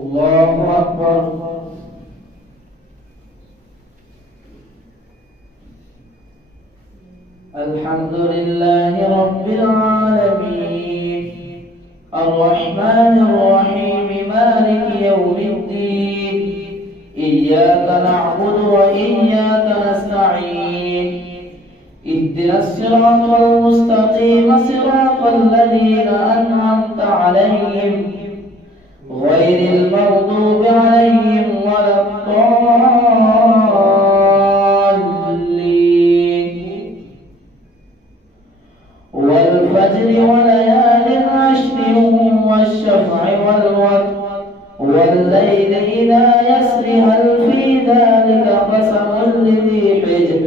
الله أكبر. الحمد لله رب العالمين الرحمن الرحيم مالك يوم الدين إياك نعبد وإياك نستعين اهدنا الصراط المستقيم صراط الذين أنعمت عليهم غير المغضوب عليهم ولا الضالين. والفجر وليال عشر والشفع والوتر والليل إذا يسر هل في ذلك قسم لذي حجر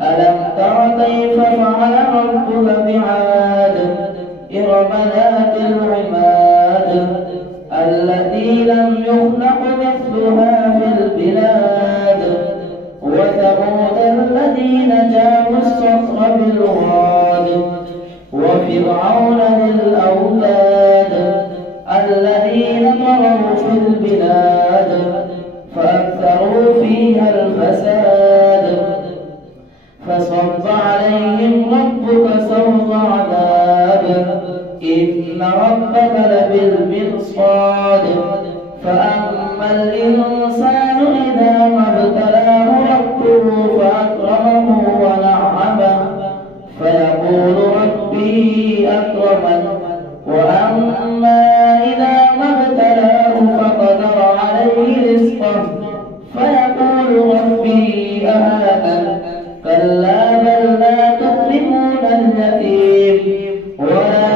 ألم تر كيف فعل ربك بعاد إرم ذات العماد التي لم يخلق مثلها في البلاد وثمود الذين جابوا الصخر بالواد وفرعون ذي الأوتاد الذين طغوا في البلاد فأكثروا فيها الفساد فصب عليهم ربك سوط عذاب إن ربك لبالمرصاد فأما الإنسان إذا ما ابتلاه ربه فأكرمه ونعمه فيقول ربي أكرمن وأما إذا ما ابتلاه فقدر عليه رزقه فيقول ربي أهانن كلا بل لا تكرمون اليتيم ولا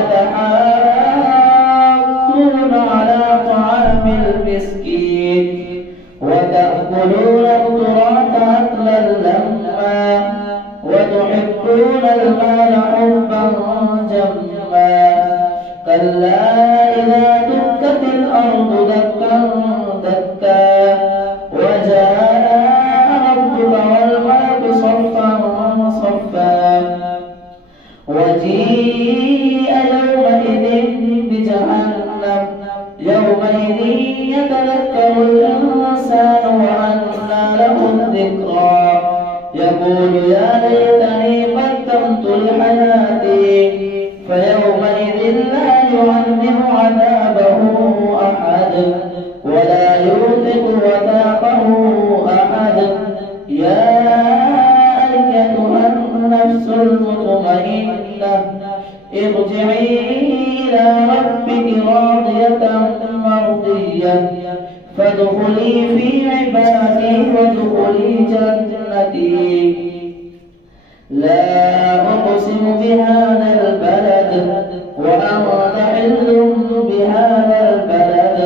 تحاضون على طعام المسكين وتأكلون التراث أكلا لما وتحبون المال حبا جما كلا إذا دكت الأرض دكا دكا وجاء ربك والملك صفا صفا وجيء يومئذ بجهنم يومئذ يتذكر الإنسان وأنى له الذكرى يقول يا ليتني قدمت لحياتي فيومئذ لا يعذب عذابه أحد ولا يوثق وثاقه أحد يا أيتها النفس المطمئنة ارجعي إلى ربك راضية مرضية فادخلي في عبادي وادخلي جنتي. لا أقسم بهذا البلد وأنت حل بهذا البلد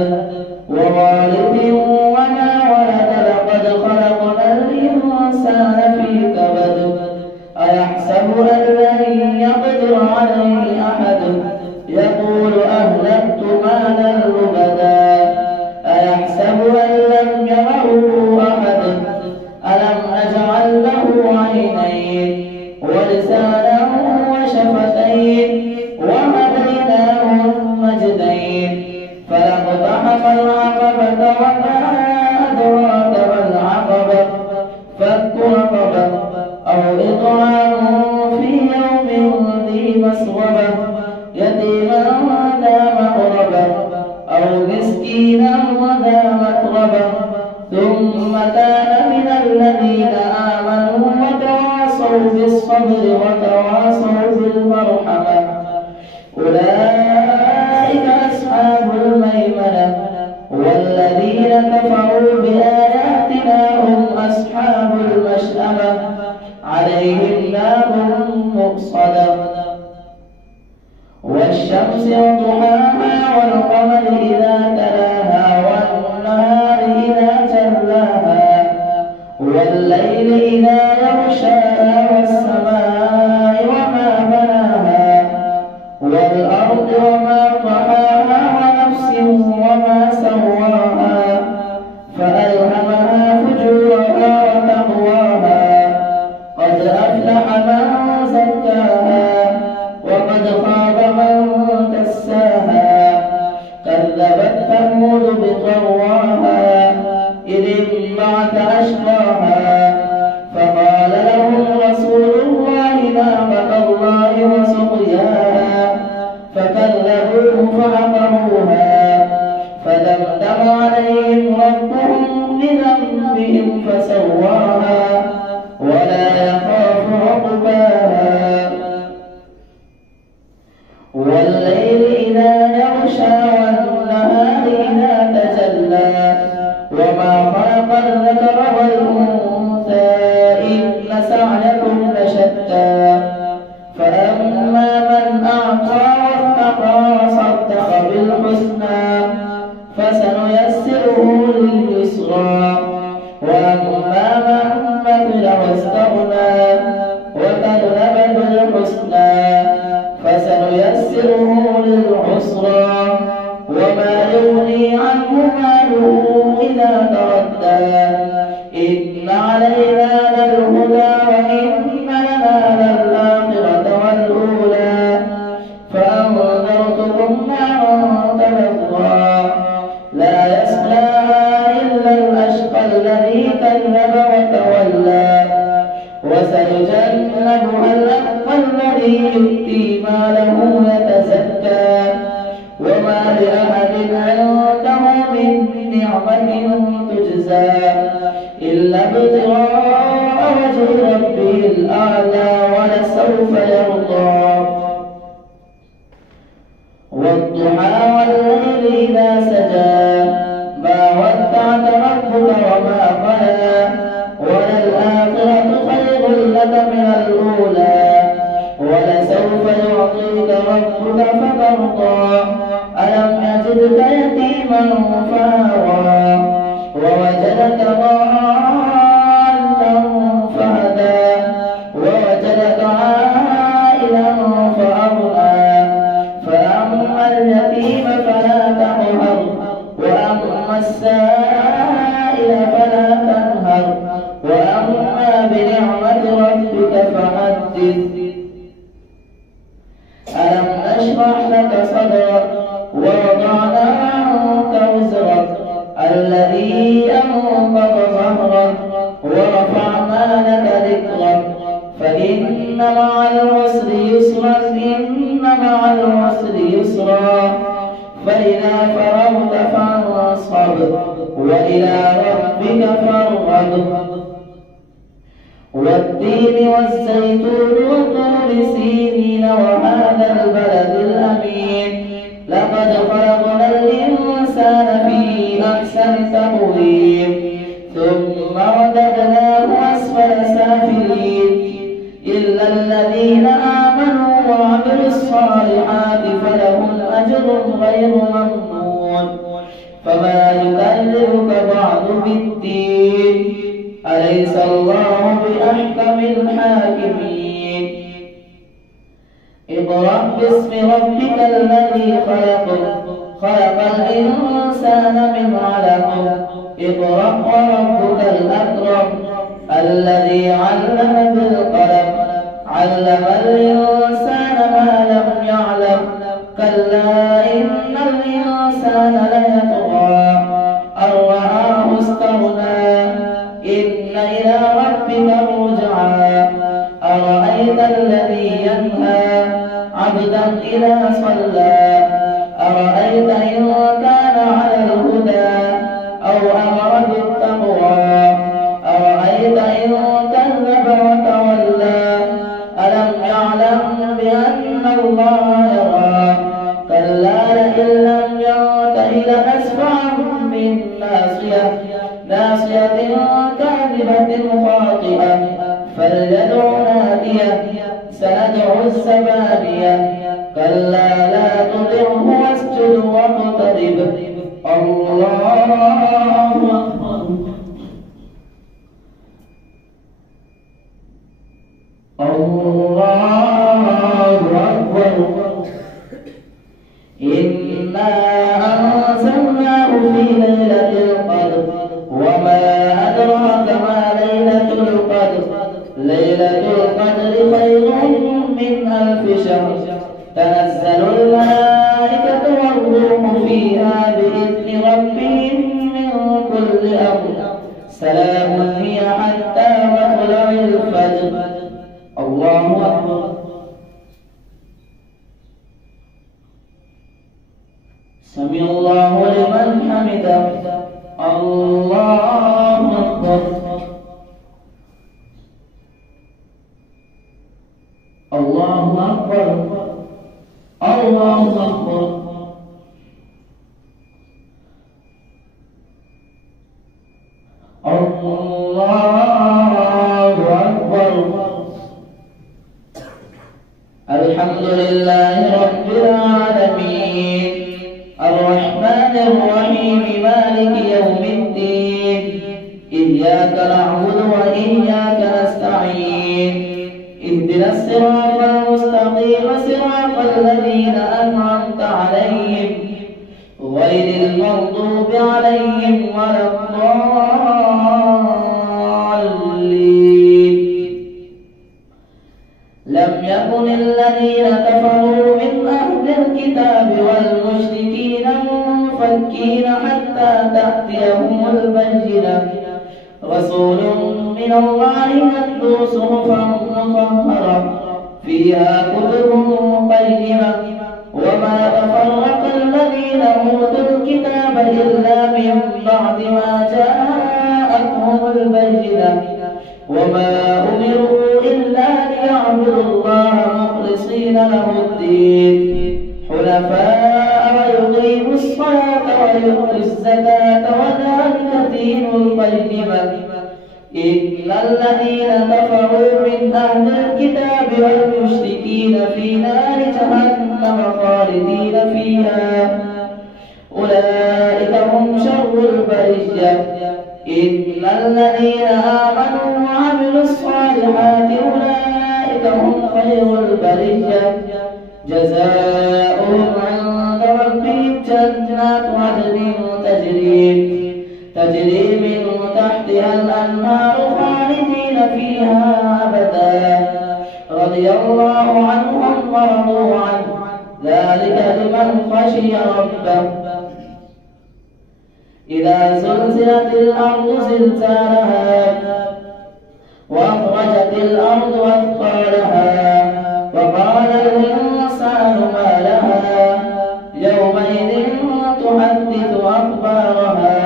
ووالد وما ولد لقد خلقنا الإنسان في كبد أيحسب أن لن يقدر عليه أحد يقول أهلكت مالا لبدا أيحسب أن لم يره أحد ألم أجعل له عينين ولسانا وشفتين وهديناه النجدين فلاقتحم العقبة وما أدراك ما العقبة فك رقبة أو إطعام في يوم ذي مسغبة يتيما ذا مقربة أو مسكينا ذا متربة ثم كان من الذين آمنوا وتواصوا بالصبر وتواصوا بالمرحمة أولئك أصحاب الميمنة والذين كفروا بآياتنا هم أصحاب المشأمة عليهم نار مؤصدة والشمس وضحاها والقمر إذا تلاها والنهار إذا جلاها والليل إذا يغشاها والسماء وما بناها والأرض وما طحاها ونفس وما سواها فألهمها فجورها وتقواها قد أفلح من زكاها وقد خاب من دساها كذبت ثمود بطغواها فكذبوه فعقروها فدمدم عليهم ربهم بذنبهم فسواها ولا يخاف عقباها والليل إذا يغشى والنهار إذا تجلى وما خلق الذكر والأنثى إن سعيكم لشتى فأما من أعطى واتقى وصدق بالحسنى فسنيسره لليسرى وأما من بخل واستغنى وكذب بالحسنى فسنيسره للعسرى وما يغني عنه ماله إذا تردى إن علينا للهدى وإن لنا للآخرة والأولى فأنذرتكم نارا تلظى لا يصلاها إلا الأشقى الذي كذب وتولى وسيجنبها الأتقى الذي يؤتي ماله يتزكى وما لأحد عنده من نعمة تجزى إلا ابتغاء وجه ربه الأعلى ولسوف يرضى والضحى والليل إذا سجى ما ودعك ربك وما قلى وللآخرة خير لك من الأولى ولسوف يعطيك ربك فترضى ألم يجدك يتيما فآوى ووجدك ضالا فهدى ووجدك عائلا فأغنى فأما اليتيم فلا تقهر وأما السائل فلا تنهر وأما بنعمة ربك فحدث ألم نشرح لك صدرك ووضعنا عنك وزرك الذي أنقض ظهرك ورفعنا لك ذكرك فإن مع العسر يسرا إن مع العسر يسرا فإذا فرغت فانصب وإلى ربك فارغب والتين والزيتون وطور سينين وهذا البلد الأمين لقد خلقنا الإنسان في أحسن تقويم ثم رددناه أسفل سافلين إلا الذين آمنوا وعملوا الصالحات فلهم أجر غير ممنون فما يكذبك بعد بالدين أليس الله بأحكم الحاكمين اقرأ باسم ربك الذي خلق الإنسان من علق اقرأ وربك الأكرم الذي علم بالقلم علم الإنسان ما لم يعلم كلا إن الإنسان ليطغى أن رآه استغنى إن إلى ربك الرجعى أرأيت الذي ينهى عبدا إذا صلى أرأيت إن كان على الهدى أو أمر بالتقوى أرأيت إن كذب وتولى ألم يعلم بأن الله يرى كلا لئن لم ينته لنسفعا بالناصية ناصية كاذبة خاطئة فليدع ناديه سندع الزبانية كلا لا تطعه واسجد واقترب الله أكبر الله أكبر إنا أنزلناه في ليلة القدر وما أدراك ما ليلة القدر ليلة القدر خير من 1000 شهر تنزل الملائكة والروح فيها بإذن ربهم من كل أمر سلام هي حتى مطلع الفجر الله أكبر سمع الله لمن حمده. الله أكبر. الله أكبر. الله أكبر. الله أكبر. الحمد لله رب العالمين الرحمن الرحيم مالك يوم الدين إياك نعبد وإياك نستعين اهدنا الصراط المستقيم صراط الذين أنعمت عليهم غير المغضوب عليهم ولا الضالين. لم يكن الذين كفروا من أهل الكتاب والمشركين منفكين حتى تأتيهم البينة رسول من الله يتلو صحفا مطهرة فيها كتب قيمة وما تفرق الذين أوتوا الكتاب إلا من بعد ما جاءتهم البينة وما أمروا إلا ليعبدوا الله مخلصين له الدين حنفاء ويقيموا الصلاة ويؤتوا الزكاة وذلك دين القيمة. إن الذين كفروا من أهل الكتاب والمشركين في نار جهنم خالدين فيها أولئك هم شر البرية. إن الذين آمنوا وعملوا الصالحات أولئك هم خير البرية جزاؤهم عند ربهم جنات عدن تجري من تحتها الأنهار خالدين فيها أبدا رضي الله عنهم ورضوا عنه ذلك لمن خشي ربه. إذا زلزلت الأرض زلزالها وأخرجت الأرض أثقالها وقال الإنسان ما لها يومئذ تحدث أخبارها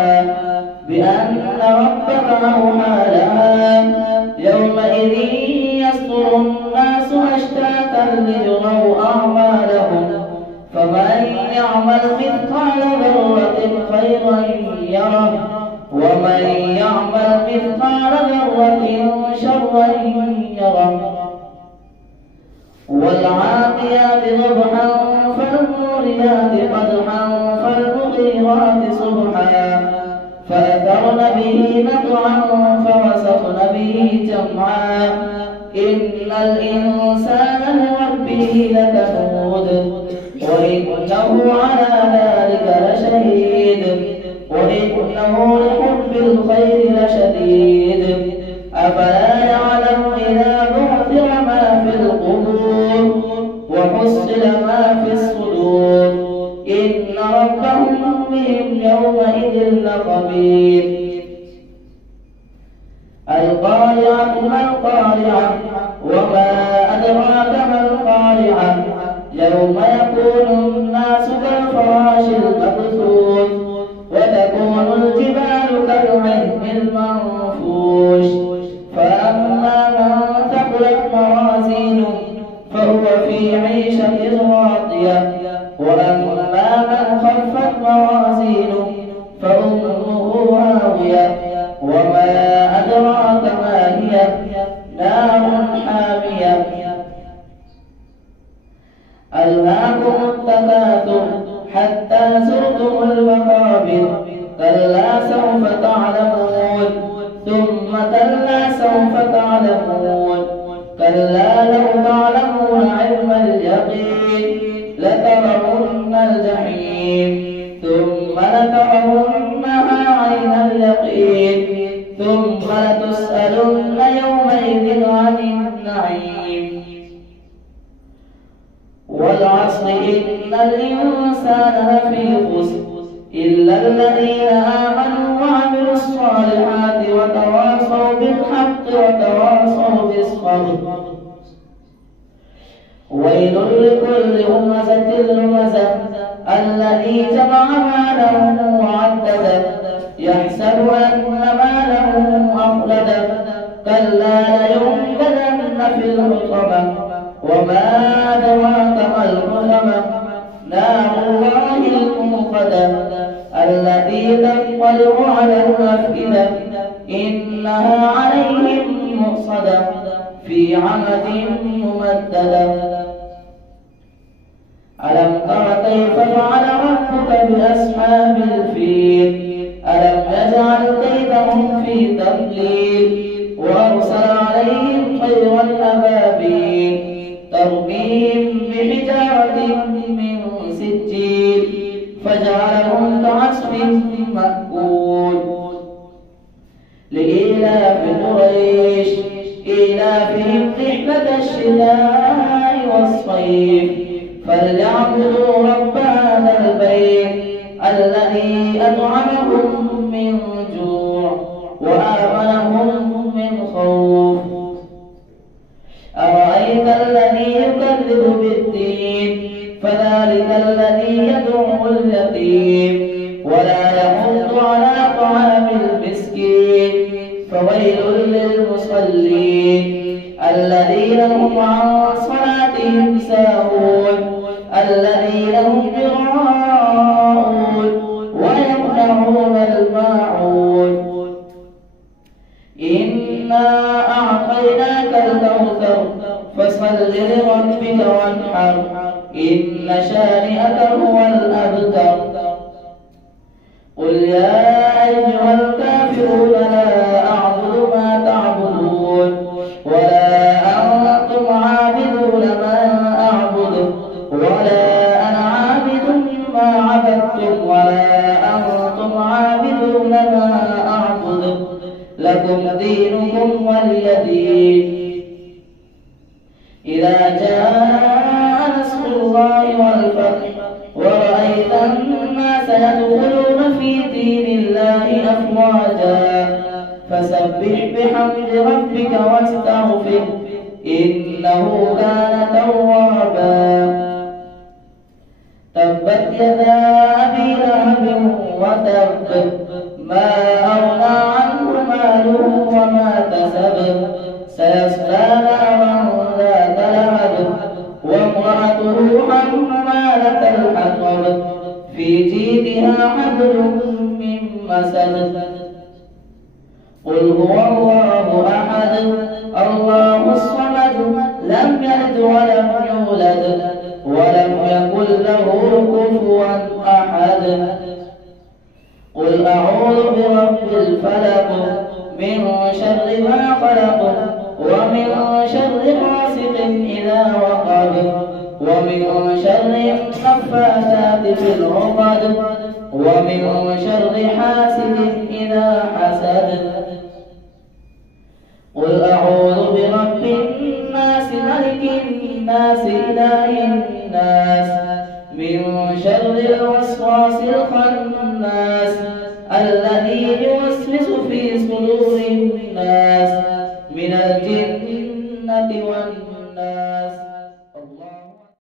بأن ربك أوحى لها يومئذ يصدر الناس أشتاتا ليروا أعمالهم فمن يعمل مثقال ذرة خيرا يره ومن يعمل مثقال ذرة شرا يره. والعاديات ضبحا فالموريات قدحا فالمغيرات صبحا فأثرن به نقعا فوسطن به جمعا إن الإنسان لربه لكنود وإنه على ذلك لشهيد وإنه لحب الخير لشديد. أفلا يعلم إذا بعثر ما في القبور وحصل ما في الصدور إن ربهم بهم يومئذ لخبير. القارعة ما القارعة وما أدراك ما القارعة يوم يكون الناس كالفراش المبثوث وتكون الجبال كالعهن المنفوش فأما من ثقلت موازينه فهو في عيشة راضية وأما من خفت موازينه فأمه هاوية وما أدراك ما هي نار حامية. ألهاكم التكاثر حتى زرتم المقابر كلا سوف تعلمون ثم كلا سوف تعلمون كلا لو تعلمون علم اليقين لترون الجحيم ثم لترونها عين اليقين ثم لتسألن يومئذ عن النعيم. والعصر إن الإنسان لفي خسر إلا الذين آمنوا وعملوا الصالحات وتواصوا بالحق وتواصوا بالصبر. ويل لكل همزة لمزة الذي جمع ماله وعدده يحسب أن ماله أخلده كلا لينبذن في الحطمة وما أدراك ما الحطمة نار الله الموقدة التي تطلع على الأفئدة إنها عليهم مؤصدة في عمد ممددة ألم تر كيف فعل ربك بأصحاب الفيل ألم يجعل كيدهم في تضليل وأرسل عليهم طيرا أبابيل ترميهم بحجارة من سجيل فجعلهم كعصف مأكول لإيلاف قريش إيلافهم رحلة الشتاء والصيف فليعبدوا رب هذا البيت الذي أطعمهم من جوع وآمنهم من خوف أرأيت الذي يكذب بالدين فذلك الذي يدعو اليتيم ولا يحض على طعام المسكين فويل للمصلين الذين هم عن صلاتهم ساهون الذين هم يراءون ويمنعون الماعون إنا أعطيناك الكوثر فصل لربك وانحر إن شانئك هو الأبتر قل يا أيها الكافرون لا أعبد ما تعبدون ولا أنتم عابدون ما أعبد ولا أنا عابد ما عبدتم ولا أنتم عابدون ما أعبد لكم دينكم ولي دين إذا جاء نصر الله والفتح ورأيت الناس يدخلون في دين الله أفواجا فسبح بحمد ربك واستغفر إنه كان توابا تبت يدا أبي لهب وتب ما أغنى عنه ماله وما كسب سيصلى نارا ذات لهب وامرأته حمالة الحطب في جيدها حبل من مسد قل هو الله أحد الله الصمد لم يلد ولم يولد ولم يكن له كفوا أحد قل أعوذ برب الفلق من شر ما خلق ومن شر غاسق إذا وقب ومن شر النفاثات في العقد ومن شر حاسد إذا حسد قل أعوذ برب الناس ملك الناس إله الناس من شر الوسواس الخناس